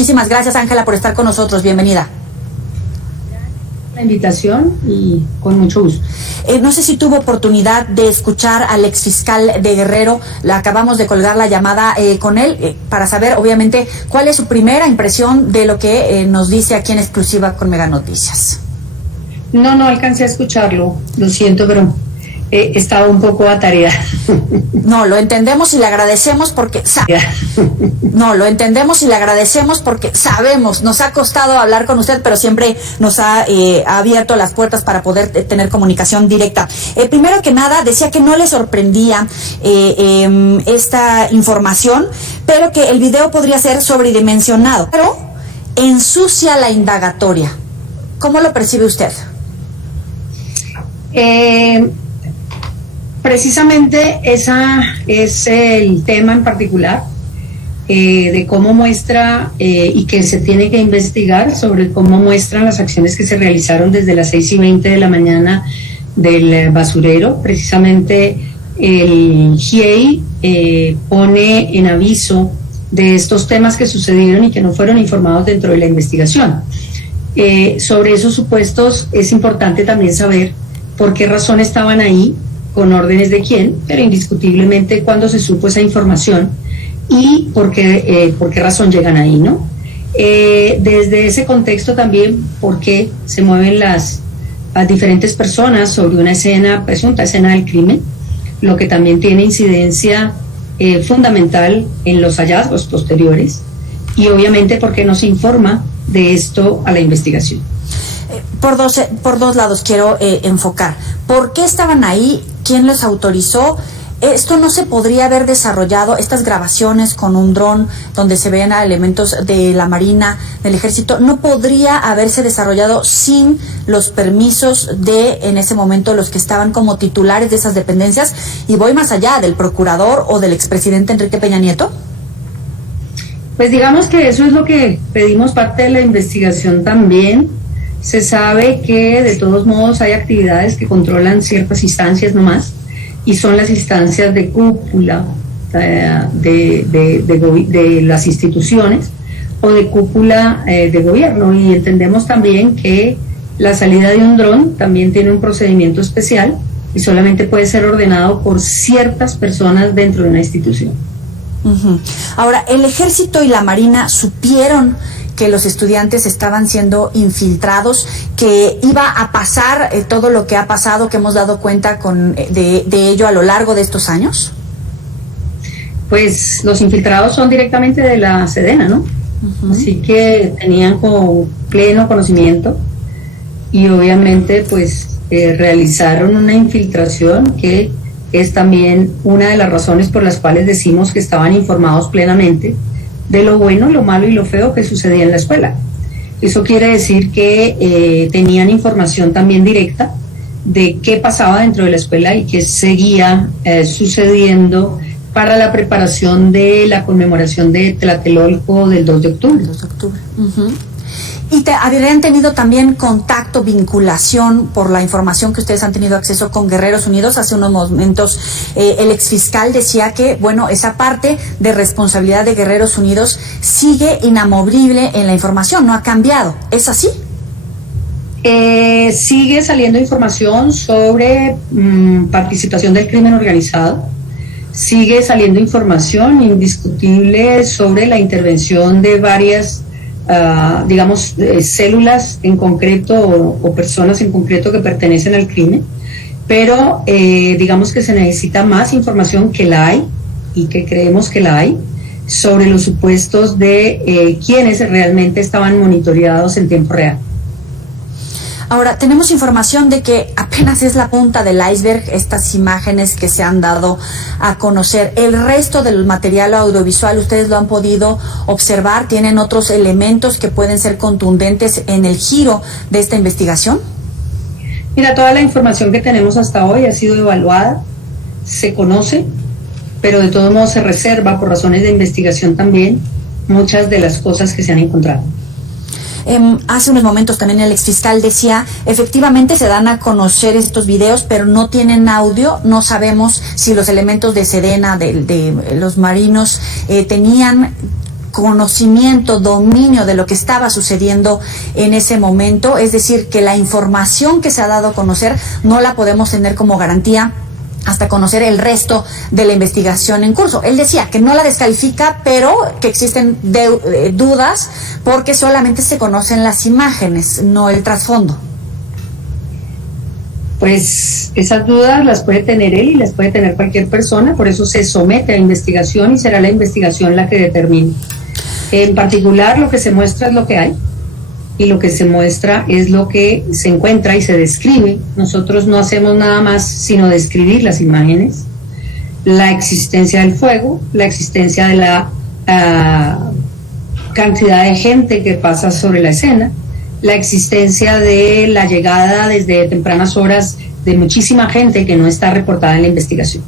Muchísimas gracias, Ángela, por estar con nosotros. Bienvenida. La invitación y con mucho gusto. No sé si tuvo oportunidad de escuchar al exfiscal de Guerrero. Acabamos de colgar la llamada con él para saber, obviamente, cuál es su primera impresión de lo que nos dice aquí en exclusiva con Mega Noticias. No alcancé a escucharlo, lo siento, pero estaba un poco atareada. No, lo entendemos y le agradecemos porque sabemos, nos ha costado hablar con usted, pero siempre nos ha abierto las puertas para poder tener comunicación directa. Primero que nada, decía que no le sorprendía esta información, pero que el video podría ser sobredimensionado, pero ensucia la indagatoria. ¿Cómo lo percibe usted? Precisamente ese es el tema en particular, de cómo muestra y que se tiene que investigar sobre cómo muestran las acciones que se realizaron desde las 6:20 de la mañana del basurero. Precisamente el GIEI pone en aviso de estos temas que sucedieron y que no fueron informados dentro de la investigación. Sobre esos supuestos es importante también saber por qué razón estaban ahí, con órdenes de quién, pero indiscutiblemente cuando se supo esa información y por qué razón llegan ahí, ¿no? Desde ese contexto también, por qué se mueven las diferentes personas sobre una presunta escena del crimen, lo que también tiene incidencia fundamental en los hallazgos posteriores, y obviamente por qué no se informa de esto a la investigación. Por dos lados quiero enfocar. ¿Por qué estaban ahí? ¿Quién los autorizó? Esto no se podría haber desarrollado, estas grabaciones con un dron donde se ven a elementos de la Marina, del Ejército, no podría haberse desarrollado sin los permisos de, en ese momento, los que estaban como titulares de esas dependencias, y voy más allá, del procurador o del expresidente Enrique Peña Nieto. Pues digamos que eso es lo que pedimos parte de la investigación también. Se sabe que de todos modos hay actividades que controlan ciertas instancias nomás, y son las instancias de cúpula de las instituciones o de cúpula de gobierno, y entendemos también que la salida de un dron también tiene un procedimiento especial y solamente puede ser ordenado por ciertas personas dentro de una institución. Uh-huh. Ahora, ¿el Ejército y la Marina supieron que los estudiantes estaban siendo infiltrados, que iba a pasar todo lo que ha pasado, que hemos dado cuenta de ello a lo largo de estos años? Pues los infiltrados son directamente de la Sedena, ¿no? Uh-huh. Así que tenían con pleno conocimiento y obviamente pues realizaron una infiltración que es también una de las razones por las cuales decimos que estaban informados plenamente de lo bueno, lo malo y lo feo que sucedía en la escuela. Eso quiere decir que tenían información también directa de qué pasaba dentro de la escuela y qué seguía sucediendo para la preparación de la conmemoración de Tlatelolco del 2 de octubre. 2 de octubre. Uh-huh. ¿Y habrían tenido también contacto, vinculación por la información que ustedes han tenido acceso con Guerreros Unidos? Hace unos momentos el exfiscal decía que, bueno, esa parte de responsabilidad de Guerreros Unidos sigue inamovible en la información, no ha cambiado. ¿Es así? Sigue saliendo información sobre participación del crimen organizado. Sigue saliendo información indiscutible sobre la intervención de varias células en concreto o personas en concreto que pertenecen al crimen, pero digamos que se necesita más información, que la hay y que creemos que la hay, sobre los supuestos de quienes realmente estaban monitoreados en tiempo real. Ahora, tenemos información de que apenas es la punta del iceberg estas imágenes que se han dado a conocer. El resto del material audiovisual, ¿ustedes lo han podido observar? ¿Tienen otros elementos que pueden ser contundentes en el giro de esta investigación? Mira, toda la información que tenemos hasta hoy ha sido evaluada, se conoce, pero de todos modos se reserva por razones de investigación también muchas de las cosas que se han encontrado. Hace unos momentos también el exfiscal decía, efectivamente se dan a conocer estos videos, pero no tienen audio, no sabemos si los elementos de Sedena, de los marinos, tenían conocimiento, dominio de lo que estaba sucediendo en ese momento, es decir, que la información que se ha dado a conocer no la podemos tener como garantía hasta conocer el resto de la investigación en curso. Él decía que no la descalifica, pero que existen dudas porque solamente se conocen las imágenes, no el trasfondo. Pues esas dudas las puede tener él y las puede tener cualquier persona, por eso se somete a investigación y será la investigación la que determine. En particular, lo que se muestra es lo que hay y lo que se muestra es lo que se encuentra y se describe. Nosotros no hacemos nada más sino describir las imágenes, la existencia del fuego, la existencia de la cantidad de gente que pasa sobre la escena, la existencia de la llegada desde tempranas horas de muchísima gente que no está reportada en la investigación.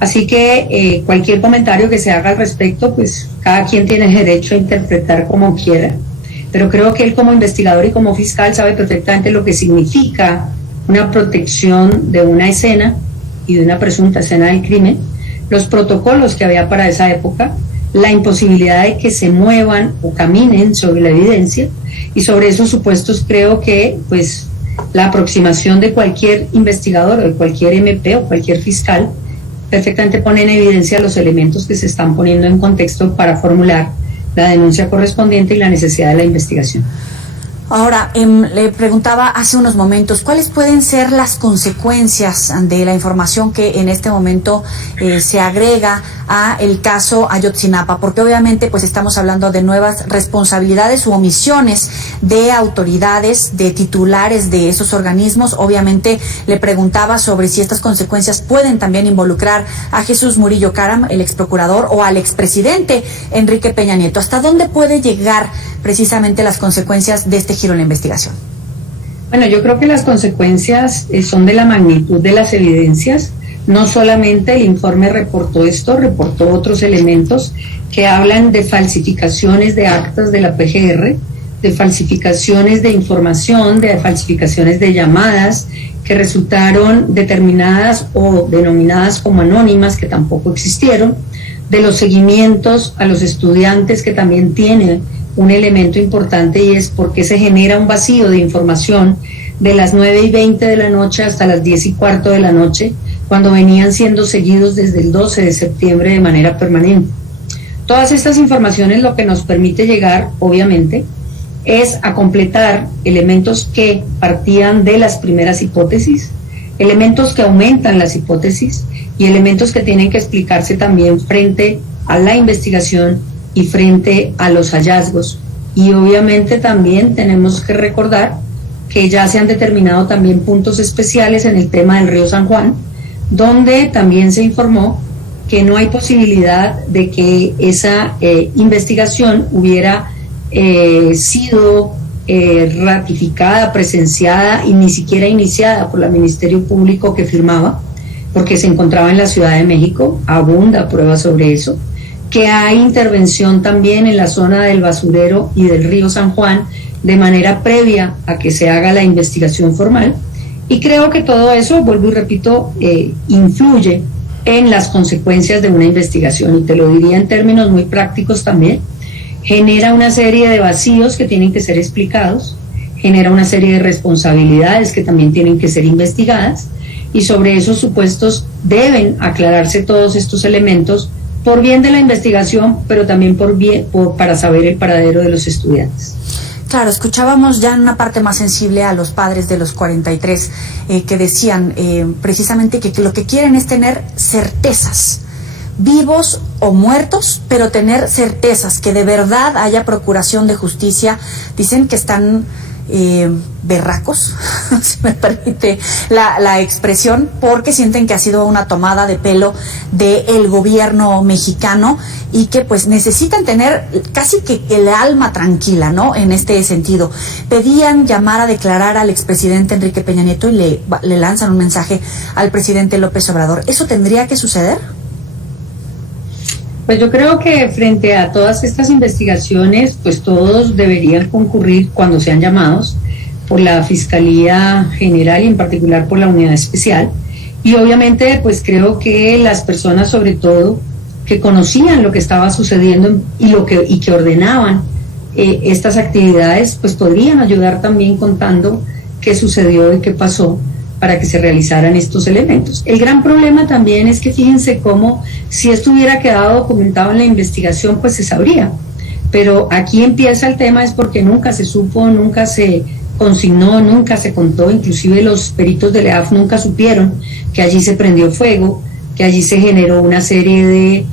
Así que cualquier comentario que se haga al respecto, pues cada quien tiene derecho a interpretar como quiera. Pero creo que él como investigador y como fiscal sabe perfectamente lo que significa una protección de una escena y de una presunta escena del crimen, los protocolos que había para esa época, la imposibilidad de que se muevan o caminen sobre la evidencia, y sobre esos supuestos creo que pues la aproximación de cualquier investigador o de cualquier MP o cualquier fiscal perfectamente pone en evidencia los elementos que se están poniendo en contexto para formular la denuncia correspondiente y la necesidad de la investigación. Ahora, le preguntaba hace unos momentos, ¿cuáles pueden ser las consecuencias de la información que en este momento se agrega a el caso Ayotzinapa? Porque obviamente pues estamos hablando de nuevas responsabilidades u omisiones de autoridades, de titulares de esos organismos. Obviamente le preguntaba sobre si estas consecuencias pueden también involucrar a Jesús Murillo Caram, el exprocurador, o al expresidente Enrique Peña Nieto. ¿Hasta dónde puede llegar precisamente las consecuencias de este giro en la investigación? Bueno, yo creo que las consecuencias son de la magnitud de las evidencias. No solamente el informe reportó esto, reportó otros elementos que hablan de falsificaciones de actas de la PGR, de falsificaciones de información, de falsificaciones de llamadas que resultaron determinadas o denominadas como anónimas, que tampoco existieron, de los seguimientos a los estudiantes, que también tienen un elemento importante, y es porque se genera un vacío de información de las 9:20 de la noche hasta las 10:15 de la noche, cuando venían siendo seguidos desde el 12 de septiembre de manera permanente. Todas estas informaciones lo que nos permite llegar, obviamente, es a completar elementos que partían de las primeras hipótesis, elementos que aumentan las hipótesis y elementos que tienen que explicarse también frente a la investigación y frente a los hallazgos. Y obviamente también tenemos que recordar que ya se han determinado también puntos especiales en el tema del río San Juan, donde también se informó que no hay posibilidad de que esa investigación hubiera sido ratificada, presenciada y ni siquiera iniciada por el Ministerio Público que firmaba, porque se encontraba en la Ciudad de México. Abunda prueba sobre eso, que hay intervención también en la zona del basurero y del río San Juan de manera previa a que se haga la investigación formal, y creo que todo eso, vuelvo y repito, influye en las consecuencias de una investigación, y te lo diría en términos muy prácticos también. Genera una serie de vacíos que tienen que ser explicados, genera una serie de responsabilidades que también tienen que ser investigadas, y sobre esos supuestos deben aclararse todos estos elementos por bien de la investigación, pero también para saber el paradero de los estudiantes. Claro, escuchábamos ya en una parte más sensible a los padres de los 43 que decían precisamente que lo que quieren es tener certezas, vivos o muertos, pero tener certezas, que de verdad haya procuración de justicia. Dicen que están berracos, si me permite la expresión, porque sienten que ha sido una tomada de pelo del gobierno mexicano y que pues necesitan tener casi que el alma tranquila, ¿no? En este sentido. Pedían llamar a declarar al expresidente Enrique Peña Nieto y le lanzan un mensaje al presidente López Obrador. ¿Eso tendría que suceder? Pues yo creo que frente a todas estas investigaciones, pues todos deberían concurrir cuando sean llamados por la Fiscalía General y en particular por la Unidad Especial. Y obviamente pues creo que las personas sobre todo que conocían lo que estaba sucediendo y que ordenaban estas actividades, pues podrían ayudar también contando qué sucedió y qué pasó para que se realizaran estos elementos. El gran problema también es que fíjense cómo si esto hubiera quedado documentado en la investigación, pues se sabría. Pero aquí empieza el tema es porque nunca se supo, nunca se consignó, nunca se contó, inclusive los peritos del EAF nunca supieron que allí se prendió fuego, que allí se generó una serie de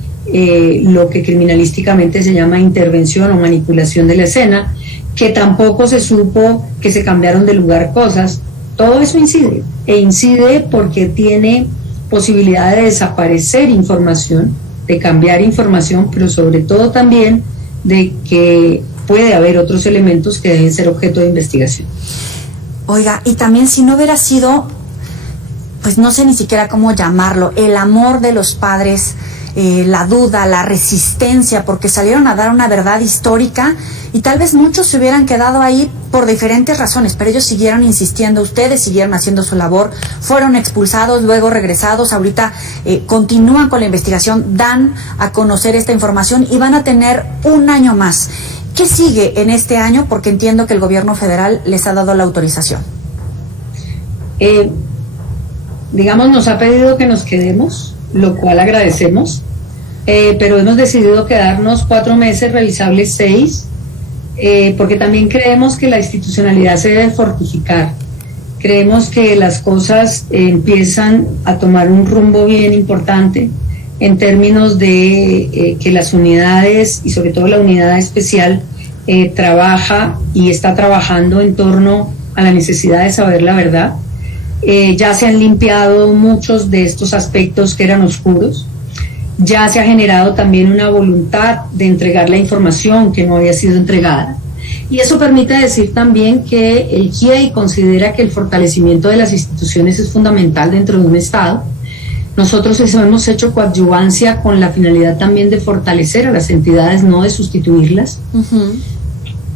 lo que criminalísticamente se llama intervención o manipulación de la escena, que tampoco se supo que se cambiaron de lugar cosas. Todo eso incide porque tiene posibilidad de desaparecer información, de cambiar información, pero sobre todo también de que puede haber otros elementos que deben ser objeto de investigación. Oiga, y también si no hubiera sido, pues no sé ni siquiera cómo llamarlo, el amor de los padres, la duda, la resistencia, porque salieron a dar una verdad histórica y tal vez muchos se hubieran quedado ahí por diferentes razones, pero ellos siguieron insistiendo, ustedes siguieron haciendo su labor, fueron expulsados, luego regresados, ahorita continúan con la investigación, dan a conocer esta información y van a tener un año más. ¿Qué sigue en este año? Porque entiendo que el gobierno federal les ha dado la autorización. Digamos, nos ha pedido que nos quedemos, lo cual agradecemos, pero hemos decidido quedarnos 4 meses, revisables 6, porque también creemos que la institucionalidad se debe fortificar. Creemos que las cosas empiezan a tomar un rumbo bien importante en términos de que las unidades, y sobre todo la unidad especial, trabaja y está trabajando en torno a la necesidad de saber la verdad. Ya se han limpiado muchos de estos aspectos que eran oscuros, ya se ha generado también una voluntad de entregar la información que no había sido entregada, y eso permite decir también que el GIEI considera que el fortalecimiento de las instituciones es fundamental dentro de un Estado. Nosotros eso hemos hecho coadyuvancia con la finalidad también de fortalecer a las entidades, no de sustituirlas.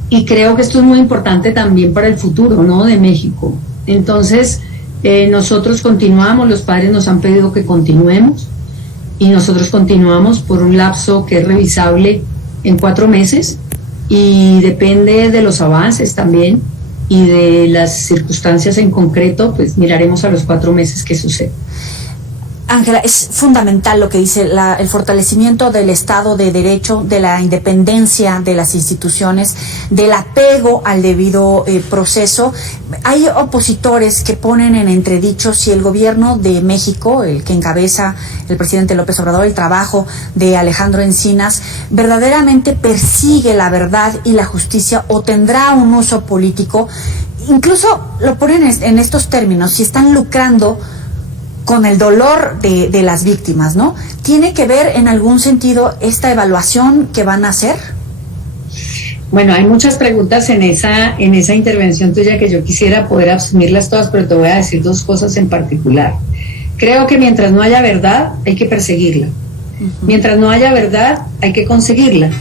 Y creo que esto es muy importante también para el futuro, ¿no?, de México. Entonces, nosotros continuamos, los padres nos han pedido que continuemos y nosotros continuamos por un lapso que es revisable en 4 meses y depende de los avances también y de las circunstancias en concreto, pues miraremos a los 4 meses qué sucede. Ángela, es fundamental lo que dice el fortalecimiento del Estado de Derecho, de la independencia de las instituciones, del apego al debido proceso. Hay opositores que ponen en entredicho si el gobierno de México, el que encabeza el presidente López Obrador, el trabajo de Alejandro Encinas, verdaderamente persigue la verdad y la justicia o tendrá un uso político. Incluso lo ponen en estos términos, si están lucrando con el dolor de las víctimas, ¿no? ¿Tiene que ver en algún sentido esta evaluación que van a hacer? Bueno, hay muchas preguntas en esa intervención tuya que yo quisiera poder asumirlas todas, pero te voy a decir 2 cosas en particular. Creo que mientras no haya verdad, hay que perseguirla. Mientras no haya verdad, hay que conseguirla.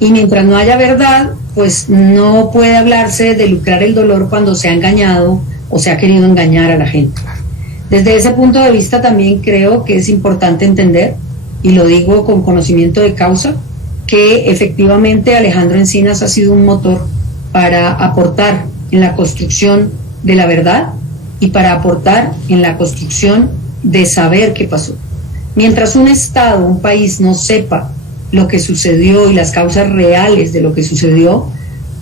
Y mientras no haya verdad, pues no puede hablarse de lucrar el dolor cuando se ha engañado o se ha querido engañar a la gente. Desde ese punto de vista también creo que es importante entender, y lo digo con conocimiento de causa, que efectivamente Alejandro Encinas ha sido un motor para aportar en la construcción de la verdad y para aportar en la construcción de saber qué pasó. Mientras un Estado, un país no sepa lo que sucedió y las causas reales de lo que sucedió,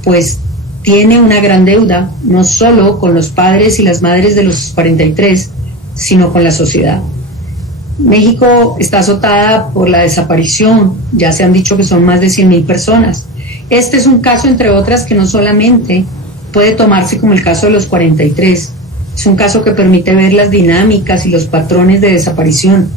pues tiene una gran deuda, no solo con los padres y las madres de los 43, sino con la sociedad. México está azotada por la desaparición, ya se han dicho que son más de 100,000 personas. Este es un caso, entre otras, que no solamente puede tomarse como el caso de los 43, es un caso que permite ver las dinámicas y los patrones de desaparición.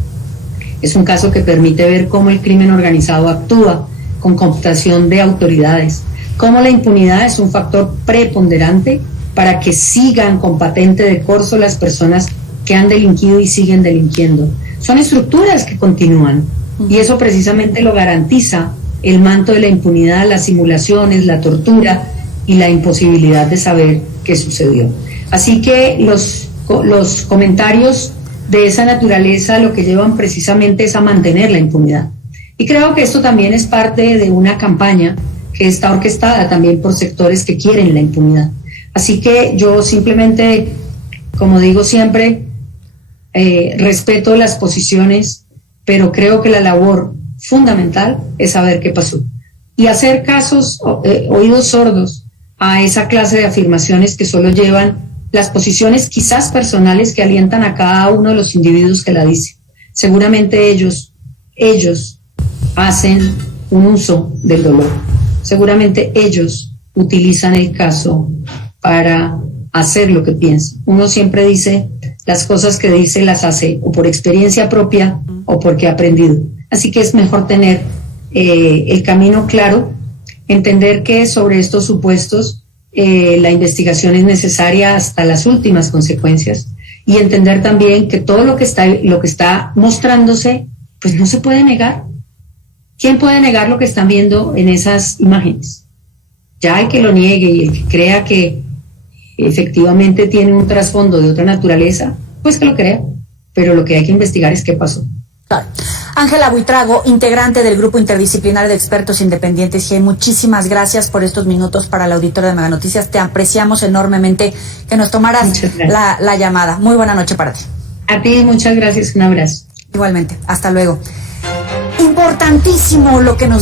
Es un caso que permite ver cómo el crimen organizado actúa con cooptación de autoridades, cómo la impunidad es un factor preponderante para que sigan con patente de corso las personas que han delinquido y siguen delinquiendo. Son estructuras que continúan y eso precisamente lo garantiza el manto de la impunidad, las simulaciones, la tortura y la imposibilidad de saber qué sucedió. Así que los comentarios de esa naturaleza lo que llevan precisamente es a mantener la impunidad. Y creo que esto también es parte de una campaña que está orquestada también por sectores que quieren la impunidad. Así que yo simplemente, como digo siempre, respeto las posiciones, pero creo que la labor fundamental es saber qué pasó y hacer casos, oídos sordos a esa clase de afirmaciones que solo llevan las posiciones quizás personales que alientan a cada uno de los individuos que la dicen. Seguramente ellos hacen un uso del dolor. Seguramente ellos utilizan el caso para hacer lo que piensan. Uno siempre dice las cosas que dice las hace o por experiencia propia o porque ha aprendido. Así que es mejor tener el camino claro, entender que sobre estos supuestos la investigación es necesaria hasta las últimas consecuencias y entender también que todo lo que está mostrándose, pues no se puede negar. ¿Quién puede negar lo que están viendo en esas imágenes? Ya el que lo niegue y el que crea que efectivamente tiene un trasfondo de otra naturaleza, pues que lo crea. Pero lo que hay que investigar es qué pasó. Claro. Ángela Buitrago, integrante del Grupo Interdisciplinario de Expertos Independientes GIEI, muchísimas gracias por estos minutos para el auditorio de Mega Noticias. Te apreciamos enormemente que nos tomaras la llamada. Muy buena noche para ti. A ti, muchas gracias. Un abrazo. Igualmente. Hasta luego. Importantísimo lo que nos dice